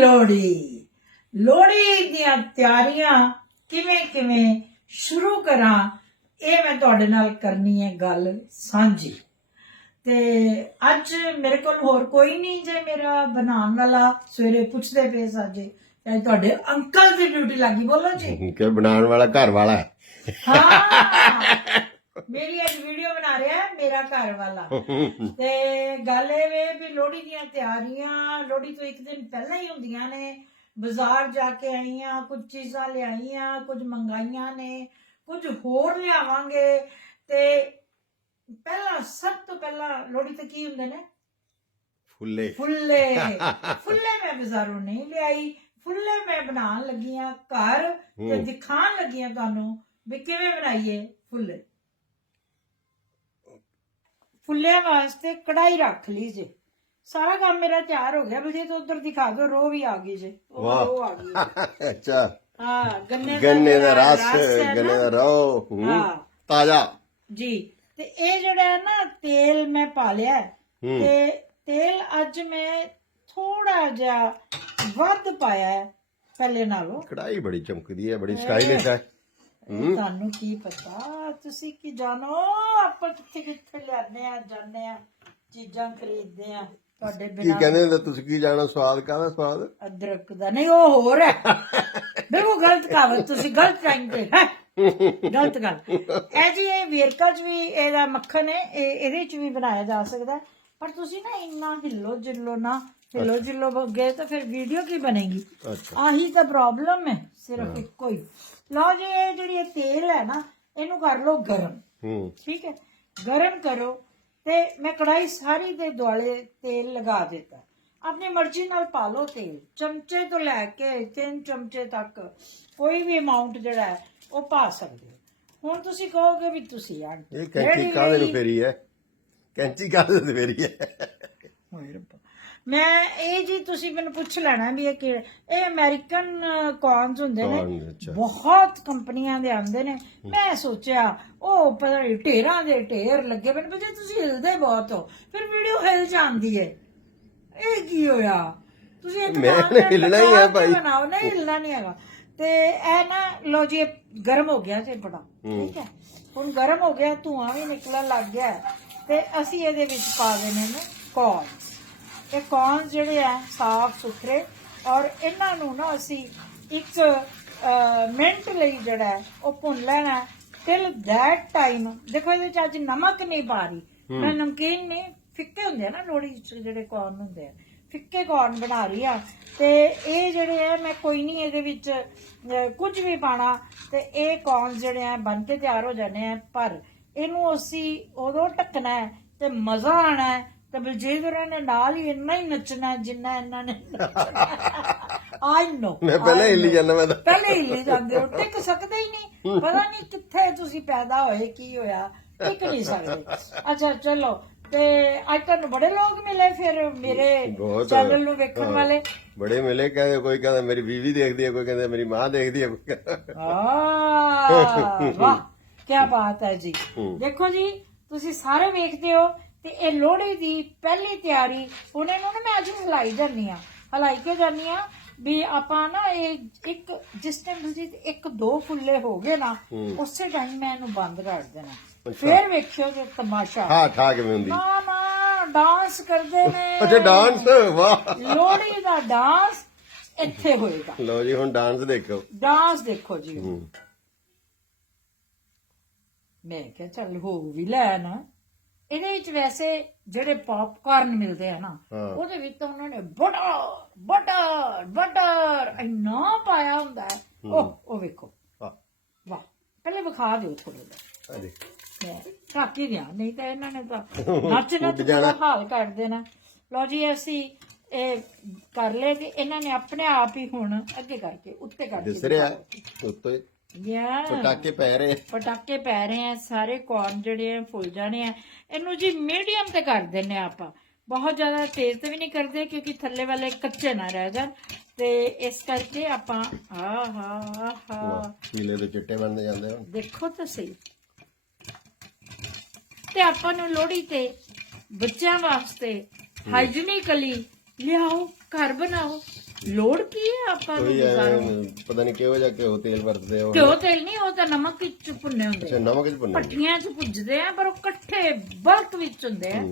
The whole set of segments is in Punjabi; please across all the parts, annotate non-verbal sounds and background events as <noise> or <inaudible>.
ਲੋਹੜੀ। ਲੋਹੜੀ ਦੀਆਂ ਤਿਆਰੀਆਂ ਕਿਵੇਂ ਕਿਵੇਂ ਸ਼ੁਰੂ ਕਰਾਂ ਇਹ ਮੈਂ ਤੁਹਾਡੇ ਨਾਲ ਕਰਨੀ ਹੈ ਗੱਲ ਸਾਂਝੀ। ਤੇ ਅੱਜ ਮੇਰੇ ਕੋਲ ਹੋਰ ਕੋਈ ਨਹੀਂ ਜੇ ਮੇਰਾ ਬਣਾਉਣ ਵਾਲਾ ਸਵੇਰੇ ਪੁੱਛਦੇ ਪਏ ਸਾਜੇ ਤੇ ਤੁਹਾਡੇ ਅੰਕਲ ਦੀ ਡਿਊਟੀ ਲੱਗੀ ਬੋਲੋ ਜੀ। ਕਿ ਬਣਾਉਣ ਵਾਲਾ ਘਰ ਵਾਲਾ? ਹੈ ਹਾਂ। ਮੇਰੀ ਅੱਜ ਵੀਡੀਓ ਬਣਾ ਰਿਹਾ ਹੈ ਮੇਰਾ ਘਰ ਵਾਲਾ। ਤੇ ਗੱਲ ਇਹ ਵੇ ਵੀ ਲੋਹੜੀ ਦੀਆਂ ਤਿਆਰੀਆਂ ਲੋਹੜੀ ਤੋਂ ਇੱਕ ਦਿਨ ਪਹਿਲਾਂ ਹੀ ਹੁੰਦੀਆਂ ਨੇ। ਬਾਜ਼ਾਰ ਜਾ ਕੇ ਆਈਆਂ ਕੁਝ ਚੀਜ਼ਾਂ ਲਿਆਈਆਂ ਕੁਝ ਮੰਗਾਈਆਂ ਨੇ ਕੁਝ ਹੋਰ ਲਿਆਵਾਂਗੇ। ਤੇ ਪਹਿਲਾਂ ਸਭ ਤੋਂ ਪਹਿਲਾਂ ਲੋਹੜੀ ਤੇ ਕੀ ਹੁੰਦੇ ਨੇ? ਫੁੱਲੇ। ਫੁੱਲੇ। <laughs> ਫੁੱਲੇ ਮੈਂ ਬਾਜ਼ਾਰੋਂ ਨਹੀਂ ਲਿਆਈ। ਫੁੱਲੇ ਮੈਂ ਬਣਾਉਣ ਲੱਗੀ ਆ ਘਰ ਤੇ ਹੂੰ। ਦਿਖਾਉਣ ਲੱਗੀ ਆ ਤੁਹਾਨੂੰ ਵੀ ਕਿਵੇਂ ਬਣਾਈਏ ਫੁੱਲੇ। ਫੁੱਲਿਆਂ ਵਾਸਤੇ ਕੜਾਈ ਰੱਖ ਲਈ ਜੇ ਸਾਰਾ ਕੰਮ ਮੇਰਾ ਤਿਆਰ ਹੋ ਗਿਆ ਬਲਜੀਤ ਉਧਰ ਦਿਖਾ ਦਿਓ ਰੋ ਵੀ ਆ ਗਈ ਜੇ ਉਹ ਵਾਹ। ਰੋ ਆ ਗਈ। <laughs> ਅੱਛਾ ਹਾਂ ਗੰਨੇ ਗੰਨੇ ਦਾ ਜਿਹੜਾ ਰਸ ਹੈ ਨਾ, ਗੰਨੇ ਦਾ ਰੋ ਹੂੰ, ਹਾਂ। ਤਾਜ਼ਾ ਜੀ ਤੇ ਇਹ ਜਿਹੜਾ ਹੈ ਨਾ ਤੇਲ ਮੈਂ ਪਾ ਲਿਆ ਹੈ। ਹੂੰ। ਤੇ ਤੇਲ ਅੱਜ ਮੈਂ ਥੋੜਾ ਜਿਹਾ ਵੱਧ ਪਾਇਆ ਹੈ ਪਹਿਲੇ ਨਾਲੋਂ ਕੜਾਈ ਬੜੀ ਚਮਕਦੀ ਹੈ ਬੜੀ ਸਟਾਈਲਿਸ਼ ਹੂੰ ਤੁਹਾਨੂੰ ਕੀ ਪਤਾ ਤੁਸੀਂ ਕੀ ਜਾਣੋ? ਆਪਾਂ ਕਿੱਥੇ ਕਿੱਥੇ ਲਿਆਨੇ ਆ ਜਾਂਦੇ ਆ ਚੀਜ਼ਾਂ ਖਰੀਦਦੇ ਆ। ਤੁਹਾਡੇ ਕੀ ਬਿਨਾਂ ਕਹਿੰਦੇ ਹੁੰਦੇ ਤੁਸੀਂ ਕੀ ਜਾਣਾ ਸਵਾਦ ਕਾਹਦਾ ਸਵਾਦ? ਅਦਰਕ ਦਾ। ਨਹੀਂ ਉਹ ਹੋਰ ਹੈ। ਬਿਲਕੁਲ ਗਲਤ ਕਹਾਵਤ ਤੁਸੀਂ ਗਲਤ ਟਾਈਮ ਤੇ ਹੈ? ਗਲਤ ਗੱਲ। ਇਹ ਜੀ ਇਹ ਵੇਰਕਾ ਚ ਵੀ ਇਹਦਾ ਮੱਖਣ ਹੈ ਇਹ ਇਹਦੇ ਚ ਵੀ ਬਣਾਇਆ ਜਾ ਸਕਦਾ ਹੈ। ਪਰ ਤੁਸੀਂ ਨਾ ਇੰਨਾ ਹਿੱਲੋ ਜਿੱਲੋ ਨਾ ਹਿੱਲੋ ਜਿੱਲੋ ਗਏ ਤਾਂ ਫਿਰ ਵੀਡੀਓ ਕੀ ਬਣੇਗੀ? ਅੱਛਾ। ਆਹੀ ਤਾਂ ਪ੍ਰੋਬਲਮ ਹੈ ਸਿਰਫ ਇੱਕੋ ਹੀ। ਲਓ ਜੀ ਇਹ ਜਿਹੜੀ ਇਹ ਤੇਲ ਹੈ ਨਾ ਇਹਨੂੰ ਕਰ ਲਓ ਗਰਮ। ਹੂੰ। ਠੀਕ ਹੈ? ਗਰਮ ਕਰੋ ਤੇ ਮੈਂ ਕੜਾਈ ਸਾਰੀ ਦੇ ਦੁਆਲੇ ਤੇਲ ਲਗਾ ਦਿੱਤਾ। ਆਪਣੀ ਮਰਜ਼ੀ ਨਾਲ ਪਾ ਲਓ ਤੇਲ। ਚਮਚੇ ਤੋਂ ਲੈ ਕੇ ਤਿੰਨ ਚਮਚੇ ਤੱਕ ਕੋਈ ਵੀ ਅਮਾਉਂਟ ਜਿਹੜਾ ਹੈ ਉਹ ਪਾ ਸਕਦੇ ਹੋ। ਹੁਣ ਤੁਸੀਂ ਕਹੋਗੇ ਵੀ ਤੁਸੀਂ ਇਹ ਕੈਂਚੀ ਕਾਹਦੇ ਨੂੰ ਫੇਰੀ ਹੈ? ਕੈਂਚੀ ਕਾਹਦੇ ਨੂੰ ਫੇਰੀ ਹੈ? ਹਾਏ ਰੱਬਾ। ਮੈਂ ਇਹ ਜੀ ਤੁਸੀਂ ਮੈਨੂੰ ਪੁੱਛ ਲੈਣਾ ਵੀ ਇਹ ਕਿਹੜੇ ਇਹ ਅਮਰੀਕਨ ਕੌਰਨਸ ਹੁੰਦੇ Corn, ਨੇ ਅੱਛਾ। ਬਹੁਤ ਕੰਪਨੀਆਂ ਦੇ ਆਉਂਦੇ ਨੇ। ਮੈਂ ਸੋਚਿਆ ਉਹ ਪਤਾ ਨੀ ਢੇਰਾਂ ਦੇ ਢੇਰ ਲੱਗੇ ਪਏ ਨੇ। ਵੀ ਜੇ ਤੁਸੀਂ ਹਿਲਦੇ ਬਹੁਤ ਹੋ ਫਿਰ ਵੀਡੀਓ ਹਿਲ ਜਾਂਦੀ ਹੈ ਇਹ ਕੀ ਹੋਇਆ? ਤੁਸੀਂ ਇਹ ਮੈਂ ਤੇ ਹਿੱਲਣਾ ਹੀ ਹੈ ਤੇ ਭਾਈ। ਬਣਾਓ। ਨਹੀਂ ਹਿਲਣਾ ਨਹੀਂ ਹੈਗਾ। ਤੇ ਇਹ ਨਾ ਲੋ ਜੀ ਇਹ ਗਰਮ ਹੋ ਗਿਆ ਜੇ ਬੜਾ। ਠੀਕ ਹੈ? ਹੁਣ ਗਰਮ ਹੋ ਗਿਆ ਧੂਆਂ ਵੀ ਨਿਕਲਣ ਲੱਗ ਗਿਆ। ਹੈ, ਤੇ ਅਸੀਂ ਇਹਦੇ ਵਿੱਚ ਪਾ ਦੇਣੇ ਨੇ ਕੌਰਨਸ ਇਹ ਕੌਰਨਸ ਜਿਹੜੇ ਆ ਸਾਫ਼ ਸੁਥਰੇ ਔਰ ਇਹਨਾਂ ਨੂੰ ਨਾ ਅਸੀਂ ਇੱਕ ਮਿੰਟ ਲਈ ਜਿਹੜਾ ਉਹ ਭੁੰਨ ਲੈਣਾ ਟਿਲ ਦੈਟ ਟਾਈਮ ਦੇਖੋ ਇਹਦੇ ਵਿੱਚ ਅੱਜ ਨਮਕ ਨਹੀਂ ਪਾ ਰਹੀ। ਮੈਂ ਨਮਕੀਨ ਨਹੀਂ ਫਿੱਕੇ ਹੁੰਦੇ ਆ ਨਾ ਲੋੜੀ ਚ ਜਿਹੜੇ ਕੌਰਨ ਹੁੰਦੇ ਆ। ਫਿੱਕੇ ਕੌਰਨ ਬਣਾ ਰਹੀ ਆ। ਤੇ ਇਹ ਜਿਹੜੇ ਆ ਮੈਂ ਕੋਈ ਨਹੀਂ ਇਹਦੇ ਵਿੱਚ ਕੁਝ ਵੀ ਪਾਣਾ ਤੇ ਇਹ ਕੌਰਨ ਜਿਹੜੇ ਆ ਬਣ ਕੇ ਤਿਆਰ ਹੋ ਜਾਣੇ ਆ। ਪਰ ਇਹਨੂੰ ਅਸੀਂ ਉਦੋਂ ਢੱਕਣਾ ਹੈ ਤੇ ਮਜ਼ਾ ਆਣਾ ਹੈ ਤੇ ਬਲਜੀਤ ਹੋਰਾਂ ਨੇ ਨਾਲ ਹੀ ਇੰਨਾ ਹੀ ਨੱਚਣਾ ਜਿੰਨਾ ਇਹਨਾਂ ਨੇ ਆਈ ਨੋ ਮੈਂ ਪਹਿਲਾਂ ਹਿੱਲੀ ਜਾਂਦਾ ਮੈਂ ਤਾਂ ਪਹਿਲੇ ਹੀ ਹਿੱਲੀ ਜਾਂਦੇ ਹੋ ਟਿਕ ਸਕਦੇ ਹੀ ਨਹੀਂ ਪਤਾ ਨਹੀਂ ਕਿੱਥੇ ਤੁਸੀਂ ਪੈਦਾ ਹੋਏ ਕੀ ਹੋਇਆ ਟਿਕ ਨਹੀਂ ਸਕਦੇ ਅੱਛਾ ਚਲੋ ਤੇ ਅੱਜ ਤੁਹਾਨੂੰ ਬੜੇ ਲੋਕ ਮਿਲੇ ਫਿਰ ਮੇਰੇ ਬਹੁਤ। ਚੈਨਲ ਨੂੰ ਵੇਖਣ ਹਾਂ। ਵਾਲੇ ਬੜੇ ਮਿਲੇ ਕਹਿੰਦੇ ਕੋਈ ਕਹਿੰਦਾ ਮੇਰੀ ਬੀਵੀ ਦੇਖਦੀ ਹੈ ਕੋਈ ਕਹਿੰਦਾ ਮੇਰੀ ਮਾਂ ਦੇਖਦੀ ਹੈ ਕੋਈ ਕਹਿੰਦਾ- ਆ ਵਾਹ ਕੀ ਬਾਤ ਹੈ ਜੀ। ਦੇਖੋ ਜੀ ਤੁਸੀਂ ਸਾਰੇ ਵੇਖਦੇ ਹੋ ਤੇ ਇਹ ਲੋਹੜੀ ਦੀ ਪਹਿਲੀ ਤਿਆਰੀ ਹੁਣ ਇਹਨੂੰ ਨਾ ਮੈਂ ਅੱਜ ਹਲਾਈ ਜਾਂਦੀ ਆ ਹਲਾਈ ਕੇ ਜਾਂਦੀ ਆ ਵੀ ਆਪਾਂ ਨਾ ਇਹ ਇੱਕ ਜਿਸ ਟਾਈਮ ਜੀ ਇੱਕ ਦੋ ਫੁੱਲੇ ਹੋ ਗਏ ਨਾ ਉਸੇ ਟਾਈਮ ਮੈਂ ਇਹਨੂੰ ਬੰਦ ਕਰ ਦੇਣਾ। ਫਿਰ ਵੇਖਿਓ ਜੇ ਤਮਾਸ਼ਾ। ਹਾਂ ਠਾ ਕਿਵੇਂ ਹੁੰਦੀ। ਨਾ ਨਾ ਡਾਂਸ ਕਰਦੇ ਨੇ। ਅੱਛਾ ਡਾਂਸ ਵਾਹ। ਲੋਹੜੀ ਦਾ ਡਾਂਸ ਇੱਥੇ ਹੋਏਗਾ। ਲਓ ਜੀ ਹੁਣ ਡਾਂਸ ਦੇਖੋ। ਡਾਂਸ ਦੇਖੋ ਜੀ। ਮੈਂ ਕਿਹਾ ਚੱਲ ਹੋ ਵੀ ਲੈ ਨਾ ਇਹਦੇ ਵਿੱਚ ਵੈਸੇ ਜਿਹੜੇ ਪੌਪਕਾਰਨ ਮਿਲਦੇ ਆ ਨਾ ਹਾਂ। ਉਹਦੇ ਵਿੱਚ ਤਾਂ ਉਹਨਾਂ ਨੇ ਬਟਰ ਬਟਰ ਬਟਰ ਇੰਨਾ ਪਾਇਆ ਹੁੰਦਾ ਹੈ। ਉਹ ਉਹ ਵੇਖੋ। ਹਾਂ ਵਾਹ ਪਹਿਲੇ ਵਿਖਾ ਦਿਓ ਥੋੜਾ ਜਿਹਾ। ਆ ਦੇਖ। ਮੈਂ ਹੀ ਦਿਆਂ ਨਹੀਂ ਤਾਂ ਇਹਨਾਂ ਨੇ ਤਾਂ <laughs> ਨੱਚ ਨੱਚ ਉੱਡ ਜਾਣਾ। ਪੂਰਾ ਹਾਲ ਕਰ ਦੇਣਾ। ਲਓ ਜੀ ਅਸੀਂ ਇਹ ਕਰ ਲਏ ਤੇ ਇਹਨਾਂ ਨੇ ਆਪਣੇ ਆਪ ਹੀ ਹੁਣ ਅੱਗੇ ਕਰਕੇ ਉੱਤੇ ਕਰਕੇ ਦਿਸ ਰਿਹਾ ਉੱਤੇ ਯਾ ਪਟਾਕੇ ਪੈ ਰਹੇ ਪਟਾਕੇ ਪੈ ਰਹੇ ਆ ਸਾਰੇ ਕੌਰਨ ਜਿਹੜੇ ਆ ਫੁੱਲ ਜਾਣੇ ਆ। ਇਹਨੂੰ ਜੀ ਮੀਡੀਅਮ ਤੇ ਕਰ ਦਿੰਨੇ ਆ ਆਪਾਂ। ਬਹੁਤ ਜ਼ਿਆਦਾ ਤੇਜ਼ ਤੇ ਵੀ ਨਹੀਂ ਕਰਦੇ ਕਿਉਂਕਿ ਥੱਲੇ ਵਾਲੇ ਕੱਚੇ ਨਾ ਰਹਿ ਜਾਣ। ਤੇ ਇਸ ਕਰਕੇ ਆਪਾਂ ਆ ਹਾ ਹਾ ਪੀਲੇ ਤੇ ਚਿੱਟੇ ਬਣਦੇ ਜਾਂਦੇ ਹੁਣ ਦੇਖੋ ਤਾਂ ਸਹੀ ਤੇ ਆਪਾਂ ਨੂੰ ਲੋਹੜੀ ਤੇ ਬੱਚਿਆਂ ਵਾਸਤੇ ਹਾਈਜੀਨਿਕਲੀ ਲਿਆਓ ਘਰ ਬਣਾਓ। ਲੋੜ ਕੀ ਹੈ ਆਪਾਂ ਨੂੰ ਕੋਈ? ਐਵੇਂ ਪਤਾ ਨਹੀਂ ਕਿਹੋ ਜਿਹਾ ਘਿਓ ਤੇਲ ਵਰਤਦੇ ਉਹ ਘਿਓ ਤੇਲ ਨਹੀਂ ਉਹ ਤਾਂ ਨਮਕ ਵਿੱਚ ਭੁੰਨੇ ਹੁੰਦੇ। ਅੱਛਾ ਨਮਕ ਚ ਭੁੰਨੇ ਪੱਟੀਆਂ 'ਚ ਭੁੱਜਦੇ ਆ ਪਰ ਉਹ ਇਕੱਠੇ ਬਲਕ ਵਿੱਚ ਹੁੰਦੇ ਆ।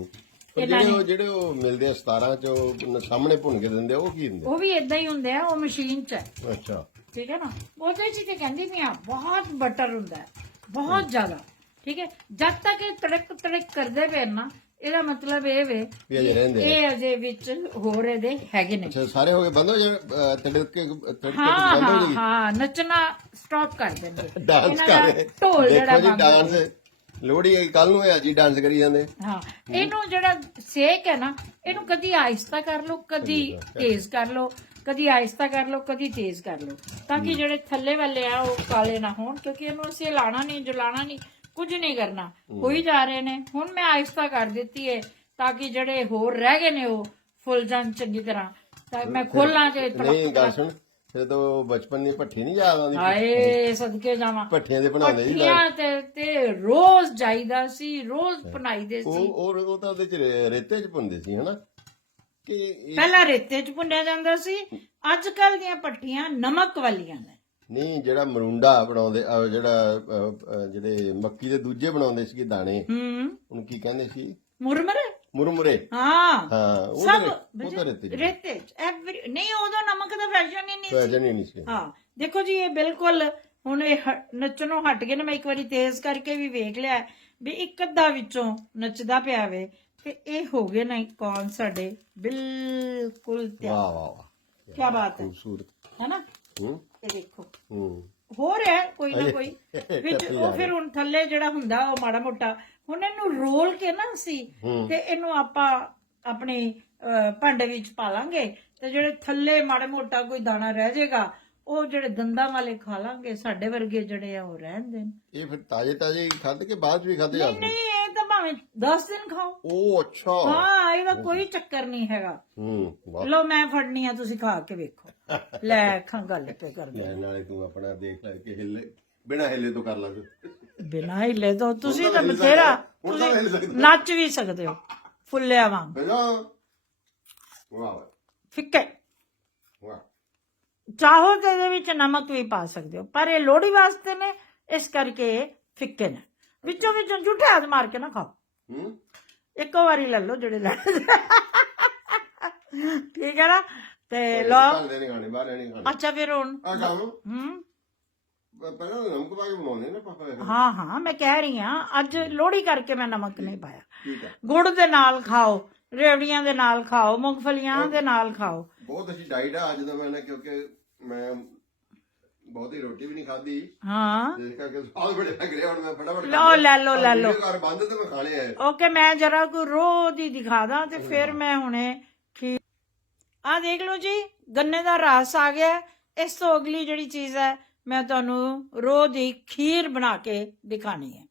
ਪਰ ਜਿਹੜੇ ਉਹ ਜਿਹੜੇ ਉਹ ਮਿਲਦੇ ਆ 17 ਚ ਉਹ ਸਾਹਮਣੇ ਭੁੰਨ ਕੇ ਦਿੰਦੇ ਆ ਉਹ ਕੀ ਹੁੰਦੇ ਉਹ ਵੀ ਇਦਾਂ ਹੀ ਹੁੰਦੇ ਆ ਉਹ ਮਸ਼ੀਨ 'ਚ। ਹੈ ਅੱਛਾ। ਠੀਕ ਹੈ ਨਾ? ਉਹਦੇ 'ਚ ਤੇ ਕਹਿੰਦੀ ਵੀ ਆ ਬਹੁਤ ਬਟਰ ਹੁੰਦਾ ਹੈ ਬਹੁਤ ਜ਼ਿਆਦਾ। ਠੀਕ ਹੈ? ਜਦ ਤੱਕ ਇਹ ਤੜਕ ਤੜਕ ਕਰਦੇ ਪਏ ਨਾ ਇਹਦਾ ਮਤਲਬ ਇਹ ਵੇ ਵੀ ਅਜੇ ਰਹਿੰਦੇ ਆ। ਇਹ ਅਜੇ ਵਿੱਚ ਹੋਰ ਇਹਦੇ ਹੈਗੇ ਨੇ। ਅੱਛਾ ਸਾਰੇ ਹੋ ਗਏ ਬੰਦ ਹੋ ਜਾਣ ਅਹ, ਤੜਕ ਕੇ ਤੜਕ ਕੇ ਹਾਂ ਬੰਦ ਹੋ ਹਾਂ ਗਈ ਹਾਂ ਨੱਚਣਾ ਸਟਾਪ ਕਰ ਦਿੰਦੇ। <laughs> ਡਾਂਸ ਇਹਨਾਂ ਕਰ ਦਾ ਰਹੇ। ਢੋਲ ਜਿਹੜਾ ਦੇਖੋ ਜੀ ਬੰਦ ਡਾਂਸ ਲੋਹੜੀ ਕੱਲ ਨੂੰ ਹੈ ਜੀ ਡਾਂਸ ਕਰੀ ਜਾਂਦੇ। ਹਾਂ ਇਹਨੂੰ ਜਿਹੜਾ ਸੇਕ ਹੈ ਨਾ ਇਹਨੂੰ ਕਦੀ ਆਹਿਸਤਾ ਕਰ ਲਓ ਕਦੀ ਤੇਜ਼ ਕਰ ਲਓ ਕਦੀ ਆਹਿਸਤਾ ਕਰ ਲਓ ਕਦੀ ਤੇਜ਼ ਕਰ ਲਓ ਤਾਂ ਕਿ ਜਿਹੜੇ ਥੱਲੇ ਵਾਲੇ ਆ ਉਹ ਕਾਲੇ ਨਾ ਹੋਣ ਕਿਉਂਕਿ ਇਹਨੂੰ ਅਸੀਂ ਲਾਣਾ ਨਹੀਂ ਜਲਾਣਾ ਨਹੀਂ। ਕੁਝ ਨਹੀਂ ਕਰਨਾ। ਹੋਈ ਜਾ ਰਹੇ ਨੇ। ਹੁਣ ਮੈਂ ਆਹਿਸਤਾ ਕਰ ਦਿੱਤੀ ਹੈ ਤਾਂ ਕਿ ਜਿਹੜੇ ਹੋਰ ਰਹਿ ਗਏ ਨੇ ਉਹ ਫੁੱਲ ਜਾਣ ਚੰਗੀ ਤਰ੍ਹਾਂ। ਤਾਂ ਮੈਂ ਖੋਲਾਂ ਤੇ ਨਹੀਂ ਗੱਲ ਸੁਣ। ਫਿਰ ਤਾਂ ਉਹ ਬਚਪਨ ਦੀ ਭੱਠੀ ਨਹੀਂ ਯਾਦ ਆਉਂਦੀ? ਹਾਏ ਸਦਕੇ ਜਾਵਾਂ। ਭੱਠੀਆਂ ਦੇ ਬਣਾਉਂਦੇ ਸੀ ਪੱਠੀਆਂ ਤੇ ਤੇ ਰੋਜ਼ ਜਾਈਦਾ ਸੀ ਰੋਜ਼ ਬਣਾਈਦੇ ਸੀ। ਉਹ ਉਹ ਉਹ ਤਾਂ ਉਹਦੇ ਚ ਰੇਤੇ ਚ ਭੁੰਦੇ ਸੀ ਹਨਾ? ਕਿ ਪਹਿਲਾਂ ਰੇਤੇ 'ਚ ਭੁੰਨਿਆ ਜਾਂਦਾ ਸੀ। ਅੱਜ ਕੱਲ ਦੀਆਂ ਪੱਠੀਆਂ ਨਮਕ ਵਾਲੀਆਂ ਨੇ। ਨਹੀਂ ਜਿਹੜਾ ਮਰੂੰਡਾ ਬਣਾਉਂਦੇ ਅਹ ਜਿਹੜਾ ਅਹ, ਅਹ, ਜਿਹੜੇ ਮੱਕੀ ਦੇ ਦੂਜੇ ਬਣਾਉਂਦੇ ਸੀ ਦਾਣੇ ਹੂੰ। ਉਹਨੂੰ ਕੀ ਕਹਿੰਦੇ ਸੀ? ਮੁਰਮਰੇ? ਮੁਰਮੁਰੇ। ਹਾਂ। ਹਾਂ ਉਹ ਸਭ ਤਾਂ ਉਹ ਤਾਂ ਰੇਤੇ ਰੇਤੇ every- ਨਹੀਂ ਉਦੋਂ ਨਮਕ ਦਾ ਫੈਸ਼ਨ ਹੀ ਨਹੀਂ ਸੀ। ਪੈਜਨ ਹੀ ਨਹੀਂ ਸੀ। ਹਾਂ। ਦੇਖੋ ਜੀ ਇਹ ਬਿਲਕੁਲ ਹੁਣ ਇਹ ਹ- ਨੱਚਣੋਂ ਹਟ ਗਏ ਨੇ। ਮੈਂ ਇੱਕ ਵਾਰੀ ਤੇਜ਼ ਕਰਕੇ ਵੀ ਵੇਖ ਲਿਆ ਵੀ ਇੱਕ ਅੱਧਾ ਵਿੱਚੋਂ ਨੱਚਦਾ ਪਿਆ ਵੇ। ਤੇ ਇਹ ਹੋ ਗਏ ਨਾ ਕੌਣ ਸਾਡੇ। ਬਿਲਕੁਲ ਤਿਆਰ। ਵਾਹ ਵਾਹ ਵਾਹ। ਕੀ ਬਾਤ ਹੈ। ਖੂਬਸੂਰਤ। ਹੈ ਨਾ? ਹੂੰ। ਇਹ ਦੇਖੋ। ਹੂੰ। ਹੋ ਰਿਹਾ ਹੈ ਕੋਈ ਨਾ ਕੋਈ। ਵਿੱਚ ਉਹ ਫਿਰ ਹੁਣ ਥੱਲੇ ਜਿਹੜਾ ਹੁੰਦਾ ਉਹ ਮਾੜਾ ਮੋਟਾ ਹੁਣ ਇਹਨੂੰ ਰੋਲ ਕੇ ਨਾ ਅਸੀਂ ਹੂੰ। ਤੇ ਇਹਨੂੰ ਆਪਾਂ ਆਪਣੇ ਭਾਂਡੇ ਵਿੱਚ ਪਾ ਲਾਂਗੇ ਤੇ ਜਿਹੜੇ ਥੱਲੇ ਮਾੜਾ ਮੋਟਾ ਕੋਈ ਦਾਣਾ ਰਹਿ ਜਾਏਗਾ ਉਹ ਜਿਹੜੇ ਦੰਦਾਂ ਵਾਲੇ ਖਾ ਲਾਂਗੇ ਸਾਡੇ ਵਰਗੇ ਜਿਹੜੇ ਆ ਉਹ ਰਹਿੰਦੇ ਨੇ ਇਹ ਫਿਰ ਤਾਜ਼ੇ ਤਾਜ਼ੇ ਖਾਦੇ ਕਿ ਬਾਅਦ ਚ ਵੀ ਖਾਦੇ ਜਾਂਦੇ? ਨਹੀਂ ਭਾਵੇਂ 10 ਦਿਨ ਖਾਓ। ਉਹ ਅੱਛਾ। ਹਾਂ ਇਹਦਾ ਕੋਈ ਚੱਕਰ ਨਹੀਂ ਹੈਗਾ। ਹੂੰ ਵਾਹ। ਲੋ ਮੈਂ ਫੜਨੀ ਆ ਤੁਸੀਂ ਖਾ ਕੇ ਵੇਖੋ। ਲੈ <laughs> ਖਾਂ ਗੱਲ ਤੇ ਕਰਦੇ ਲੈ, ਨਾਲੇ ਤੂੰ ਆਪਣਾ ਦੇਖ ਲੈ ਕਿ ਹਿੱਲੇ ਬਿਨਾ ਹਿੱਲੇ ਤੋਂ ਕਰ ਲਾ ਤੂੰ। ਬਿਨਾਂ ਹਿੱਲੇ ਤੋਂ ਤੁਸੀਂ ਤਾਂ ਹਿੱਲ ਬਥੇਰਾ ਸਕਦਾ, ਹੁਣ ਤਾਂ ਹਿੱਲ ਤੁਸੀਂ ਸਕਦਾ। ਨੱਚ ਵੀ ਸਕਦੇ ਹੋ ਫੁੱਲਿਆ ਵਾਂਗ। ਵਾਹ। ਫਿੱਕੇ। ਵਾਹ। ਚਾਹੋ ਤੇ ਇਹਦੇ ਵਿੱਚ ਨਮਕ ਵੀ ਪਾ ਸਕਦੇ ਹੋ ਪਰ ਇਹ ਲੋਹੜੀ ਵਾਸਤੇ ਨੇ ਇਸ ਕਰਕੇ ਇਹ ਫਿੱਕੇ ਨੇ। ਵਿੱਚੋਂ ਵਿੱਚੋਂ ਝੂਠੇ ਹੱਥ ਮਾਰ ਕੇ ਨਾ ਖਾਓ। ਹੂੰ? ਇੱਕੋ ਵਾਰੀ ਲੈ ਲਓ ਜਿਹੜੇ ਲੈਣੇ ਠੀਕ ਹੈ ਨਾ? ਤੇ ਲੋ ਘਰ ਦੇ ਨਹੀਂ ਖਾਣੇ ਬਾਹਰ ਨਹੀਂ ਖਾਣੇ। ਅੱਛਾ ਫਿਰ ਹੁਣ। ਆ ਖਾ ਲਓ। ਹੂੰ। ਪ- ਪਹਿਲਾਂ ਨਮਕ ਪਾ ਕੇ ਬਣਾਉਂਦੇ ਨੇ ਪਾਪਾ ਇਹ। ਹਾਂ ਹਾਂ ਮੈਂ ਕਹਿ ਰਹੀ ਹਾਂ ਅੱਜ ਲੋਹੜੀ ਕਰਕੇ ਮੈਂ ਨਮਕ ਨਹੀਂ ਪਾਇਆ। ਠੀਕ ਹੈ। ਗੁੜ ਦੇ ਨਾਲ ਖਾਓ ਰੇਵੜੀਆਂ ਦੇ ਨਾਲ ਖਾਓ ਮੂੰਗਫਲੀਆਂ ਦੇ ਨਾਲ ਖਾਓ। ਬਹੁਤ ਅੱਛੀ ਡਾਈਟ ਆ ਅੱਜ ਦਾ ਮੈਂ ਨਾ ਕਿਉਂਕਿ ਮੈਂ ਬਹੁਤੀ ਰੋਟੀ ਵੀ ਨਹੀਂ ਖਾਧੀ। ਹਾਂ। ਜਿਸ ਕਰਕੇ ਸਵਾਦ ਬੜੇ ਲੱਗ ਰਿਹਾ ਹੁਣ ਮੈਂ ਫਟਾਫਟ ਲਓ, ਲੈ ਲਓ, ਲੈ ਲਓ। ਘਰ ਬੰਦ ਤੇ ਮੈਂ ਖਾਣੇ ਆਏ ਓਕੇ ਮੈਂ ਜਰਾ ਕੋ ਰੋਜ਼ ਹੀ ਦਿਖਾ ਦਾਂ ਤੇ ਫਿਰ ਮੈਂ ਹੁਣੇ ਖੀਰ ਆ ਦੇਖ ਲਓ ਜੀ ਗੰਨੇ ਦਾ ਰਸ ਆ ਗਿਆ। ਇਸ ਤੋਂ ਅਗਲੀ ਜਿਹੜੀ ਚੀਜ਼ ਹੈ ਮੈਂ ਤੁਹਾਨੂੰ ਰੋਜ਼ ਦੀ ਖੀਰ ਬਣਾ ਕੇ ਦਿਖਾਣੀ ਹੈ।